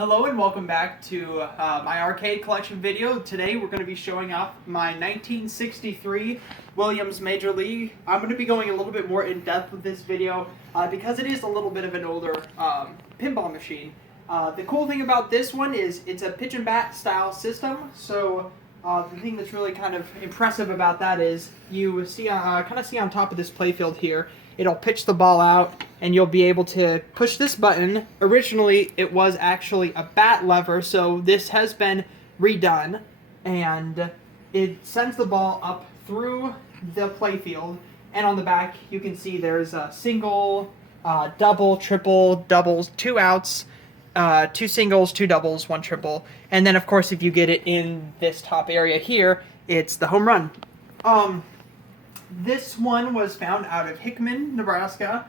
Hello and welcome back to my arcade collection video. Today we're going to be showing off my 1963 Williams Major League. I'm going to be going a little bit more in depth with this video because it is a little bit of an older pinball machine. The cool thing about this one is it's a pitch and bat style system. So the thing that's really kind of impressive about that is you see kind of see on top of this playfield here, it'll pitch the ball out and you'll be able to push this button. Originally it was actually a bat lever, so this has been redone and it sends the ball up through the playfield, and on the back you can see there's a single, double, triple, doubles, 2 outs, 2 singles, 2 doubles, 1 triple, and then of course if you get it in this top area here, it's the home run. This one was found out of Hickman, Nebraska,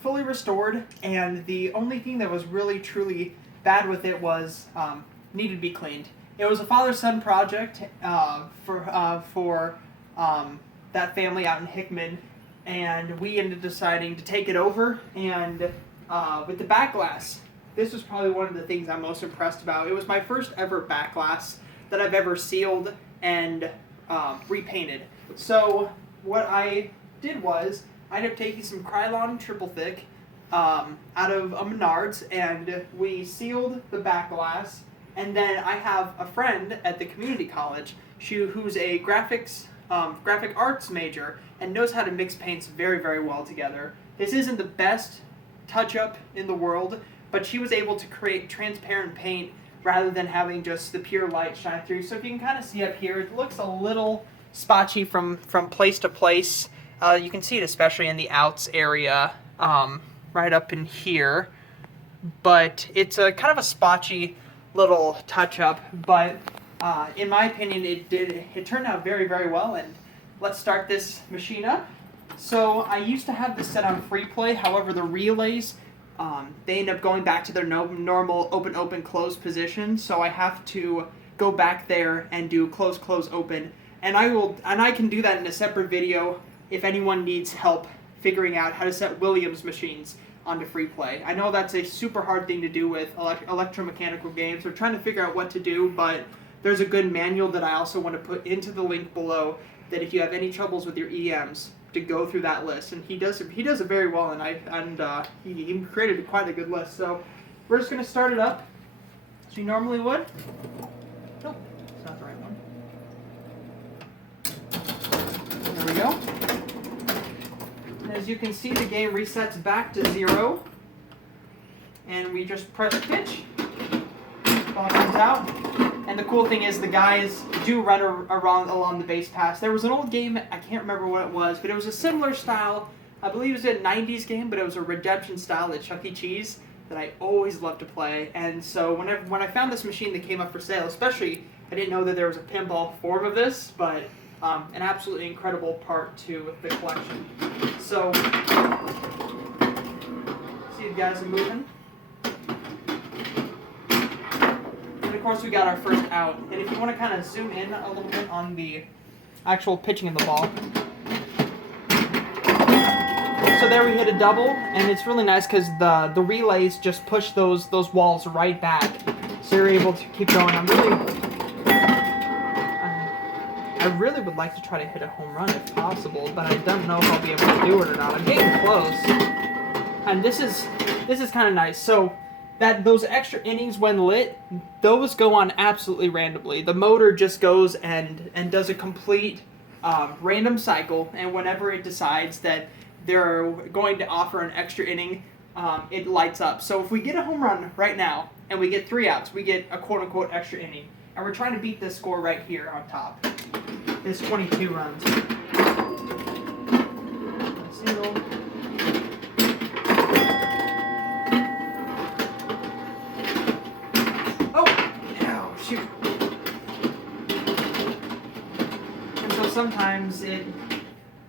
fully restored, and the only thing that was really truly bad with it was needed to be cleaned. It was a father-son project for that family out in Hickman, and we ended up deciding to take it over, and with the back glass, this was probably one of the things I'm most impressed about. It was my first ever back glass that I've ever sealed and repainted. So what I did was I ended up taking some Krylon triple thick out of a Menards, and we sealed the back glass. And then I have a friend at the community college who's a graphic arts major and knows how to mix paints very, very well together. This isn't the best touch-up in the world, but she was able to create transparent paint rather than having just the pure light shine through. So if you can kind of see up here, it looks a little spotchy from place to place. You can see it especially in the outs area, right up in here. But it's a kind of a spotchy little touch-up, but in my opinion it turned out very, very well. And let's start this machine up. So I used to have this set on free play, however the relays, they end up going back to their normal open, close position, so I have to go back there and do close, open. And I can do that in a separate video if anyone needs help figuring out how to set Williams machines onto free play. I know that's a super hard thing to do with electromechanical games. We're trying to figure out what to do, but there's a good manual that I also want to put into the link below, that if you have any troubles with your EMs, to go through that list. And he does it very well, and he created quite a good list. So we're just going to start it up as you normally would. Nope, it's not the right one. There we go. And as you can see, the game resets back to 0. And we just press pitch. Ball comes out. And the cool thing is the guys do run along the base pass. There was an old game, I can't remember what it was, but it was a similar style. I believe it was a 90s game, but it was a redemption style at Chuck E. Cheese that I always loved to play. And so when I found this machine that came up for sale, especially, I didn't know that there was a pinball form of this, but an absolutely incredible part to the collection. So, see the guys are moving. And of course we got our first out. And if you want to kind of zoom in a little bit on the actual pitching of the ball. So there we hit a double, and it's really nice because the relays just push those walls right back. So you're able to keep going. I really would like to try to hit a home run if possible, but I don't know if I'll be able to do it or not. I'm getting close. And this is kind of nice. So those extra innings when lit, those go on absolutely randomly. The motor just goes and does a complete random cycle, and whenever it decides that they're going to offer an extra inning, it lights up. So if we get a home run right now and we get 3 outs, we get a quote-unquote extra inning. And we're trying to beat this score right here on top. It's 22 runs. Single. Shoot. And so sometimes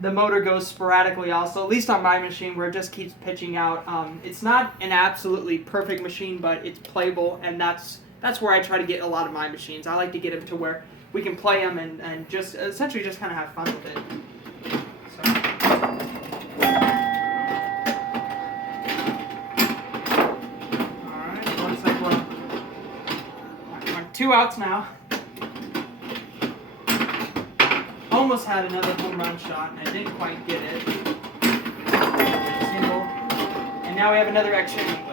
the motor goes sporadically also, at least on my machine, where it just keeps pitching out. It's not an absolutely perfect machine, but it's playable, and that's where I try to get a lot of my machines. I like to get them to where we can play them and just essentially just kind of have fun with it. So. Alright, looks like we're 2 outs now. Almost had another home run shot, and I didn't quite get it. Single. And now we have another extra inning.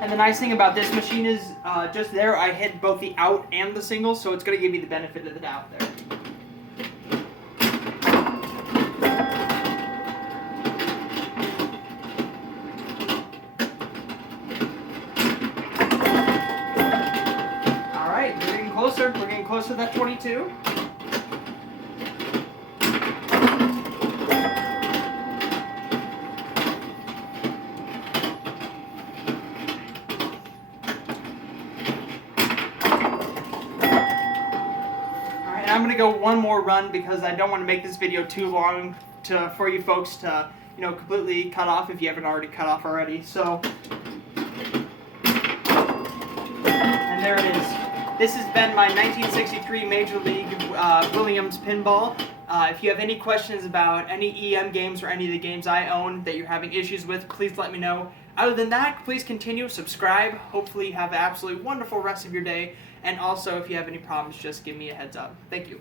And the nice thing about this machine is just there I hit both the out and the single, so it's going to give me the benefit of the doubt there. Alright, we're getting closer. We're getting closer to that 22. I'm going to go one more run because I don't want to make this video too long for you folks to, completely cut off if you haven't already cut off already. So, and there it is. This has been my 1963 Major League Williams Pinball. If you have any questions about any EM games or any of the games I own that you're having issues with, please let me know. Other than that, please continue, subscribe. Hopefully you have an absolutely wonderful rest of your day. And also, if you have any problems, just give me a heads up. Thank you.